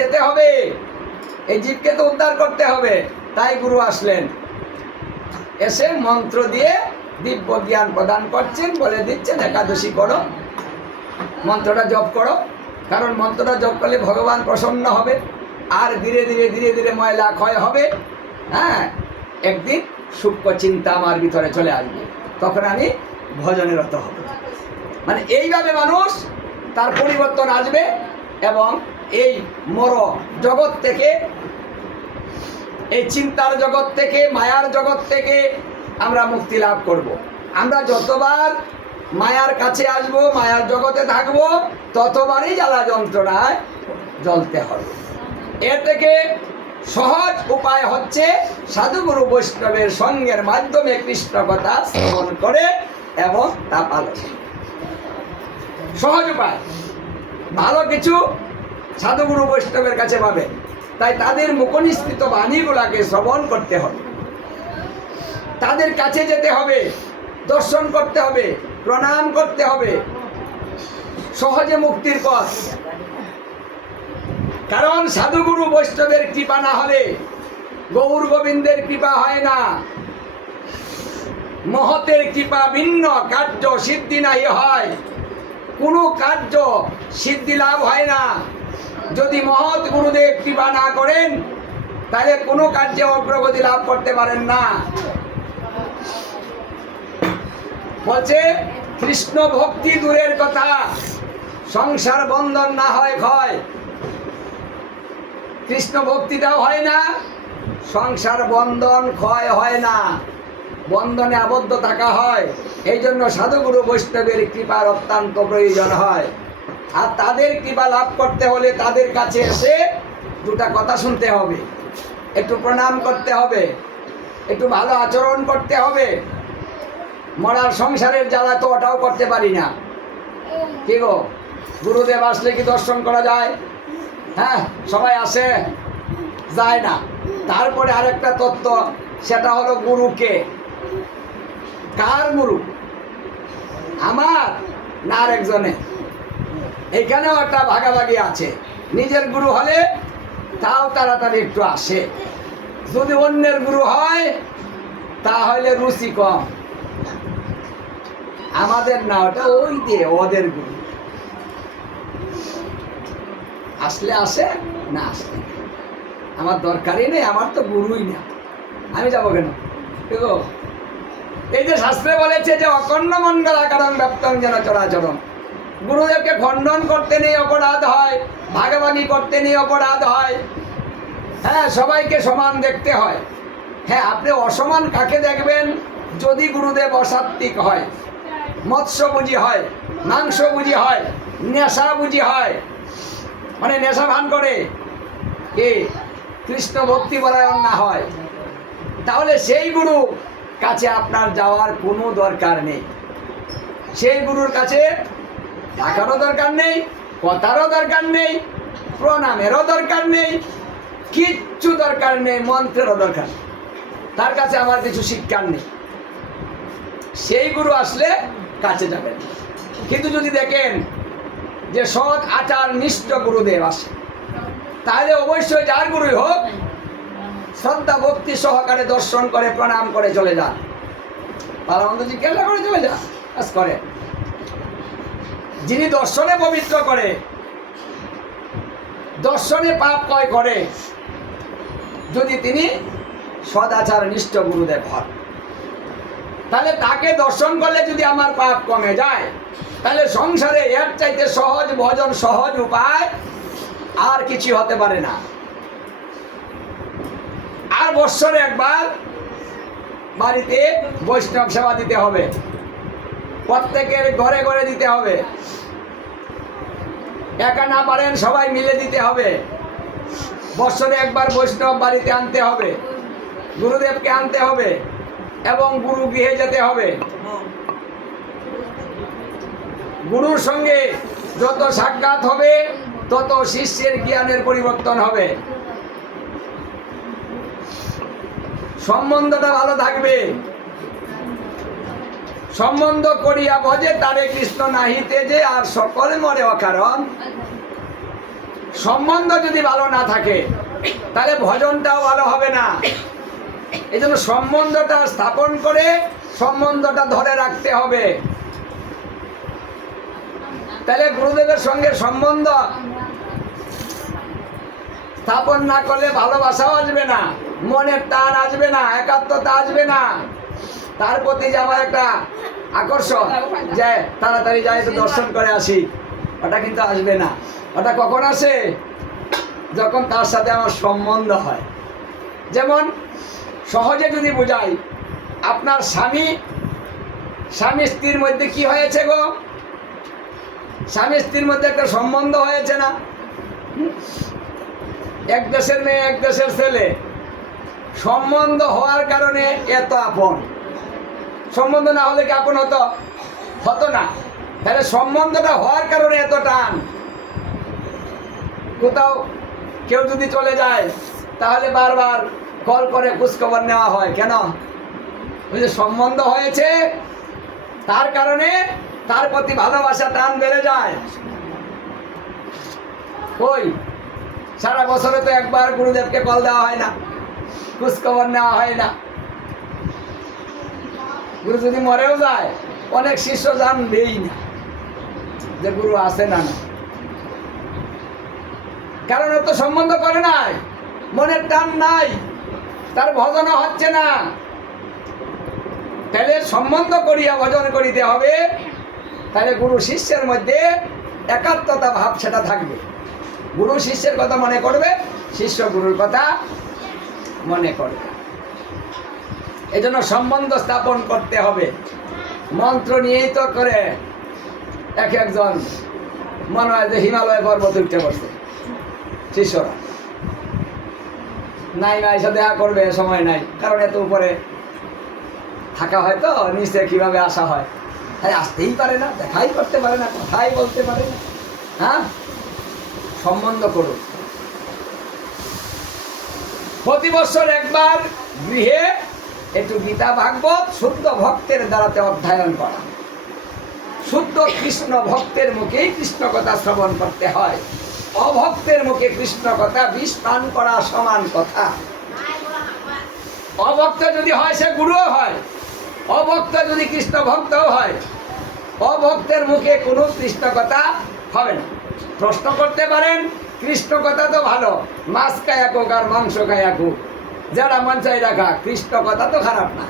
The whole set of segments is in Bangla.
যেতে হবে, এই জীবকে তো উদ্ধার করতে হবে। তাই গুরু আসলেন, এসে মন্ত্র দিয়ে দিব্য জ্ঞান প্রদান করছেন, বলে দিচ্ছেন একাদশী করো, মন্ত্রটা জপ করো। কারণ মন্ত্রটা জপ করলে ভগবান প্রসন্ন হবে, আর ধীরে ধীরে ধীরে ধীরে ময়লা ক্ষয় হবে। হ্যাঁ, একদিন সূক্ষ্ম চিন্তা আমার ভিতরে চলে আসবে, তখন আমি ভজনে রত হব। মানে এইভাবে মানুষ তার পরিবর্তন আসবে এবং এই মর জগৎ থেকে, এই চিন্তার জগৎ থেকে, মায়ার জগৎ থেকে আমরা মুক্তি লাভ করব। আমরা যতবার মায়ার কাছে আসব, মায়ার জগতে থাকব, ততবারই জ্বালা যন্ত্রণায় জ্বলতে হবে। এর থেকে সহজ উপায় হচ্ছে সাধুগুরু বৈষ্ণবের সঙ্গের মাধ্যমে কৃষ্ণ কথা শ্রবণ করে এবং তা পালন। সহজ উপায়, ভালো কিছু সাধুগুরু বৈষ্ণবের কাছে পাবে। তাই তাদের মুখনিসৃত বাণীগুলাকে শ্রবণ করতে হবে, তাদের কাছে যেতে হবে, দর্শন করতে হবে, প্রণাম করতে হবে। সহজে মুক্তির পথ। কারণ সাধুগুরু বৈষ্ণবের কৃপা না হলে গৌর গোবিন্দের কৃপা হয় না। মহতের কৃপা ভিন্ন, কার্য সিদ্ধি নাই হয়। কোনো কার্য সিদ্ধি লাভ হয় না যদি মহৎ গুরুদেব কৃপা না করেন, তাহলে কোনো কার্যে অগ্রগতি লাভ করতে পারেন না। বলছে কৃষ্ণ ভক্তি দূরের কথা, সংসার বন্ধন না হয় ক্ষয়। কৃষ্ণ ভক্তিটাও হয় না, সংসার বন্ধন ক্ষয় হয় না, বন্ধনে আবদ্ধ থাকা হয়। এই জন্য সাধুগুরু বৈষ্ণবের কৃপার অত্যন্ত প্রয়োজন হয়। আর তাদের কৃপা লাভ করতে হলে তাদের কাছে এসে দুটা কথা শুনতে হবে, একটু প্রণাম করতে হবে, একটু ভালো আচরণ করতে হবে। মরার সংসারের জ্বালা তো ওটাও করতে পারি না। কি গো, গুরুদেব আসলে কি দর্শন করা যায়? হ্যাঁ, সবাই আসে, যায় না। তারপরে আরেকটা তত্ত্ব, সেটা হলো গুরুকে। কার গুরু? আমার না আরেকজনের? এখানেও একটা ভাগাভাগি আছে। নিজের গুরু হলে তাও তাড়াতাড়ি একটু আসে, যদি অন্যের গুরু হয় তাহলে রুচি কম। আমাদের না, ওটা ওই দিয়ে ওদের গুরু। আসলে আসে, না আসলে আমার দরকারই নেই, আমার তো গুরুই না, আমি যাবো কেন? দেখো, এই যে শাস্ত্রে বলেছে যে অকর্ণ মণ্ডল আকারণ ব্যাপ্তং যেন চরাচরণ। গুরুদেবকে খণ্ডন করতে নেই অপরাধ হয়, ভাগাভাগি করতে নেই অপরাধ হয়। হ্যাঁ, সবাইকে সমান দেখতে হয়। হ্যাঁ, আপনি অসমান কাকে দেখবেন? যদি গুরুদেব অসাত্বিক হয়, মৎস্যভোজী হয়, মাংসভোজী হয়, নেশাভোজী হয়, মানে নেশা ভান করে, কে কৃষ্ণ ভক্তি পরায়ণ না হয়, তাহলে সেই গুরু কাছে আপনার যাওয়ার কোনো দরকার নেই। সেই গুরুর কাছে থাকারও দরকার নেই, কথারও দরকার নেই, প্রণামেরও দরকার নেই, কিচ্ছু দরকার নেই, মন্ত্রেরও দরকার নেই। তার কাছে আমার কিছু শিক্ষার নেই। সেই গুরু আসলে কাছে যাবেন। কিন্তু যদি দেখেন যে সৎ আচার নিষ্ঠ গুরুদেব আসে, তাহলে অবশ্যই যার গুরুই হোক শ্রদ্ধা ভক্তি সহকারে দর্শন করে প্রণাম করে চলে যান। পালামন্দ জিজ্ঞাসা করে চলে যান, কাজ করে। যিনি দর্শনে পবিত্র করে, দর্শনে পাপ ক্ষয় করে, যদি তিনি সদাচার নিষ্ঠ গুরুদেব হন, তাহলে তাকে দর্শন করলে যদি আমার পাপ কমে যায়, তাহলে সংসারে এর চাইতে সহজ ভজন, সহজ উপায় আর কিছু হতে পারে না। আর বৎসরে একবার বাড়িতে বৈষ্ণব সেবা দিতে হবে, প্রত্যেকের ঘরে ঘরে দিতে হবে। একা না পারেন সবাই মিলে দিতে হবে। বৎসরে একবার বৈষ্ণব বাড়িতে আনতে হবে, গুরুদেবকে আনতে হবে এবং গুরু গৃহে যেতে হবে। গুরুর সঙ্গে যত সাক্ষাৎ হবে তত শিষ্যের জ্ঞানের পরিবর্তন হবে, সম্বন্ধটা ভালো থাকবে। সম্বন্ধ করিয়া ভজে তারে কৃষ্ণ নাহিতে যে, আর সকল মরে অকারণ। সম্বন্ধ যদি ভালো না থাকে তাহলে ভজনটাও ভালো হবে না। এই জন্য সম্বন্ধটা স্থাপন করে সম্বন্ধটা ধরে রাখতে হবে। তাহলে গুরুদেবের সঙ্গে সম্বন্ধ স্থাপন না করলে ভালোবাসাও আসবে না, মনের টান আসবে না, একাত্মতা আসবে না, তার প্রতি যে আমার একটা আকর্ষণ যে তাড়াতাড়ি যাই একটু দর্শন করে আসি, ওটা কিন্তু আসবে না। ওটা কখন আসে? যখন তার সাথে আমার সম্বন্ধ হয়। যেমন সহজে যদি বুঝাই, আপনার স্বামী স্ত্রীর মধ্যে কি হয়েছে গো? স্বামী স্ত্রীর মধ্যে একটা সম্বন্ধ হয়েছে না? এক দেশের মেয়ে এক দেশের ছেলে, সম্বন্ধ হওয়ার কারণে এত আপন। সম্বন্ধ না হলে কি আপন হতো না? তাহলে সম্বন্ধটা হওয়ার কারণে এত টান। কোথাও কেউ যদি চলে যায় তাহলে বারবার কল করে খোঁজখবর নেওয়া হয়। কেন? ওই যে সম্বন্ধ হয়েছে, তার কারণে তার প্রতি ভালোবাসা টান বেড়ে যায়। ওই সারা বছরে তো একবার গুরুদেবকে কল দেওয়া হয় না, খোঁজখবর নেওয়া হয় না। গুরু যদি মরেও যায়, অনেক শিষ্য জানবেই না যে গুরু আছে না। কারণ ও তো সম্বন্ধ করে নাই, মনের টান নাই, তার ভজন হচ্ছে না। তাহলে সম্বন্ধ করিয়া ভজন করিতে হবে। তাহলে গুরু শিষ্যের মধ্যে একাত্মতা ভাব সেটা থাকবে। গুরু শিষ্যের কথা মনে করবে, শিষ্য গুরুর কথা মনে করবে। এজন্য সম্বন্ধ স্থাপন করতে হবে। মন্ত্র নিয়েই তো করে একজন মনে হয় যে হিমালয় পর্বত উঠতে বসে শিষ্যরা। নাই এসে দেখা করবে, সময় নাই, কারণ এত উপরে থাকা হয় তো, নিচে কিভাবে আসা হয়। তাই আসতেই পারে না, দেখাই করতে পারে না, কথাই বলতে পারে না। হ্যাঁ, সম্বন্ধ করুন। প্রতি বছর একবার গৃহে একটু গীতা ভাগবত শুদ্ধ ভক্তের দ্বারাতে অধ্যয়ন করা। শুদ্ধ কৃষ্ণ ভক্তের মুখেই কৃষ্ণ কথা শ্রবণ করতে হয়। অভক্তের মুখে কৃষ্ণ কথা বিষ পান করা সমান কথা। অভক্ত যদি হয় সে গুরুও হয়, অভক্ত যদি কৃষ্ণ ভক্তও হয়, অভক্তের মুখে কোনো কৃষ্ণ কথা হবে না। প্রশ্ন করতে পারেন, কৃষ্ণ কথা তো ভালো, মাছ খায়া কোক আর মাংস খায়া কোক, যারা মন চাই রাখা, কৃষ্ণ কথা তো খারাপ না,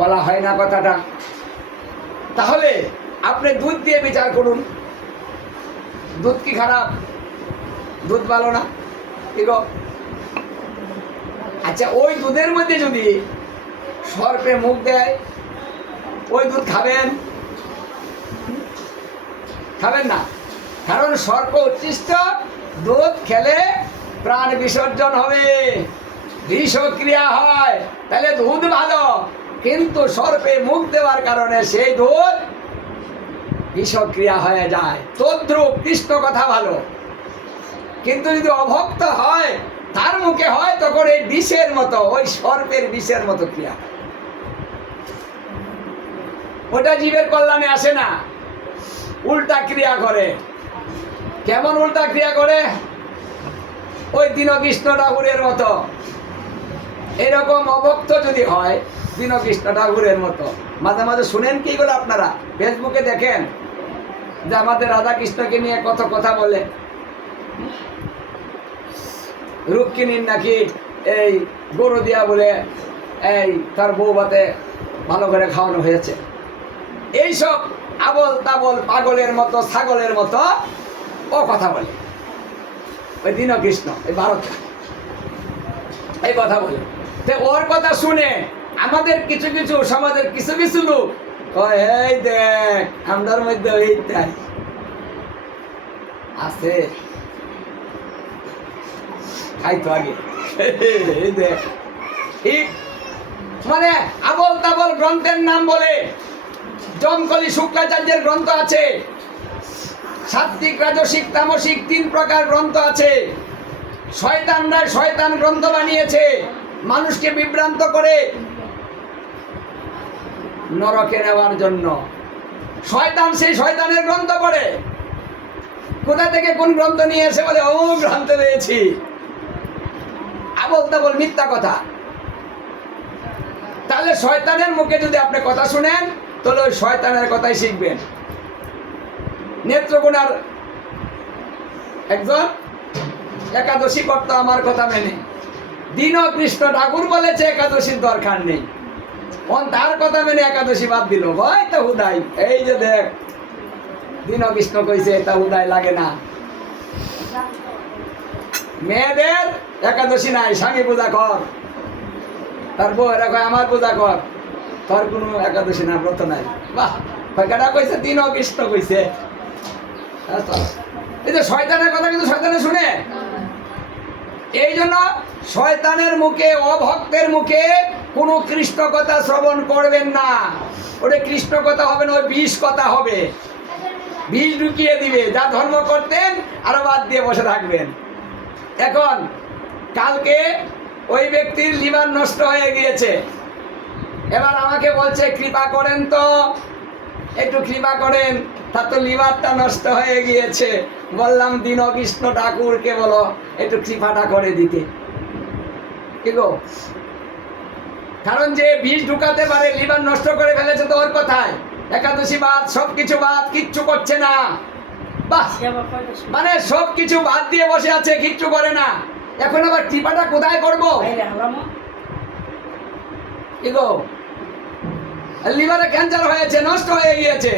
বলা হয় না কথাটা। তাহলে আপনি দুধ দিয়ে বিচার করুন, দুধ কি খারাপ? দুধ ভালো না? কি গো? আচ্ছা, ওই দুধের মধ্যে যদি সর্পে মুখ দেয়, ওই দুধ খাবেন? খাবেন না, কারণ সর্প উচ্ছিষ্ট দুধ খেলে প্রাণ বিসর্জন হবে, বিষক্রিয়া হয়। তাহলে দুধ ভালো, কিন্তু সর্পে মুখ দেওয়ার কারণে সেই দুধ বিষক্রিয়া হয়ে যায়। তদ্রূপ কৃষ্ণ কথা ভালো, কিন্তু যদি অভক্ত হয়, তার মুখে হয়, তখন এই বিষের মতো, ওই সর্পের বিষের মতো ক্রিয়া। ওটা জীবের কল্যাণে আসে না, উল্টা ক্রিয়া করে। কেমন উল্টা ক্রিয়া করে? ওই দীনকৃষ্ণ ঠাকুরের মতো। এরকম অভক্ত যদি হয় দীনকৃষ্ণ ঠাকুরের মতো, মাঝে মাঝে শুনেন কি এগুলো আপনারা? ফেসবুকে দেখেন যে আমাদের রাধা কৃষ্ণকে নিয়ে কত কথা বলে। রুক্মিণীর নাকি এই গরু দিয়া বলে এই তার বউ ভাতে ভালো করে খাওয়ানো হয়েছে। এইসব আবল তাবল পাগলের মতো, ছাগলের মতো ও কথা বলে। ওই দীনকৃষ্ণ, এই ভারত এই কথা বলে। তো ওর কথা শুনে আমাদের কিছু কিছু সমাজের কিছু কিছু লোক কয়, এই দেখ আমাদের মধ্যে এইটাই আছে, খাইতো আগে, এই দেখ। ঠিক মানে আবল তাবল গ্রন্থের নাম বলে। জমকলি শুক্লাচার্যের গ্রন্থ আছে, সাত্বিক রাজসিক তামসিক 3 প্রকার গ্রন্থ আছে। শয়তানরা শয়তান গ্রন্থ বানিয়েছে মানুষকে বিভ্রান্ত করে নরকে নেওয়ার জন্য। শয়তান সেই শয়তানের গ্রন্থ পড়ে। কোথা থেকে কোন গ্রন্থ নিয়ে এসে বলে ও গ্রন্থ পেয়েছি, আবল তাবল মিথ্যা কথা। তাহলে শয়তানের মুখে যদি আপনি কথা শুনেন তাহলে ওই শয়তানের কথাই শিখবেন। নেত্রকোনার একজন একাদশী করত আমার কথা মেনে, দীনকৃষ্ণ ঠাকুর বলেছে একাদশীর দরকার নেই, তার কথা মেনে একাদশী বাদ দিল। ভয় তো হুদাই, এই যে দেখ দীনকৃষ্ণ কইছে এটা হুদাই লাগে না। মেয়েদের একাদশী নাই, স্বামী পূজা কর, তার বউ এরা কয় আমার পূজা কর, তোর কোনো একাদশী না, ব্রত নাই। বাহ, কেটা কইছে? দীনকৃষ্ণ কইছে। এই যে শয়তানের কথা কিন্তু শয়তানে শুনে। এই জন্য শয়তানের মুখে, অভক্তের মুখে কোনো কৃষ্ণ কথা শ্রবণ করবেন না। ওটা কৃষ্ণ কথা হবে না, ওই বিষ কথা হবে, বিষ ঢুকিয়ে দিবে। যা ধর্ম করতেন আরো বাদ দিয়ে বসে থাকবেন। এখন কালকে ওই ব্যক্তির লিভার নষ্ট হয়ে গিয়েছে, এবার আমাকে বলছে কৃপা করেন তো, একটু কৃপা করেন, তার তো লিভারটা নষ্ট হয়ে গিয়েছে। বললাম দীনকৃষ্ণ ঠাকুরকে বলো একটু কৃপাটা করে দিতে, কি গো? কারণ যে বিষ ঢুকাতে পারে, লিভার নষ্ট করে ফেলেছে তো ওর কথায় একাদশী বাদ, সবকিছু বাদ, কিচ্ছু করছে না। বাহ, মানে সবকিছু বাদ দিয়ে বসে আছে, কিচ্ছু করে না। এখন আবার কৃপাটা কোথায় করবো? কি গো, লিভারে ক্যান্সার হয়েছে, নষ্ট হয়ে গিয়েছে,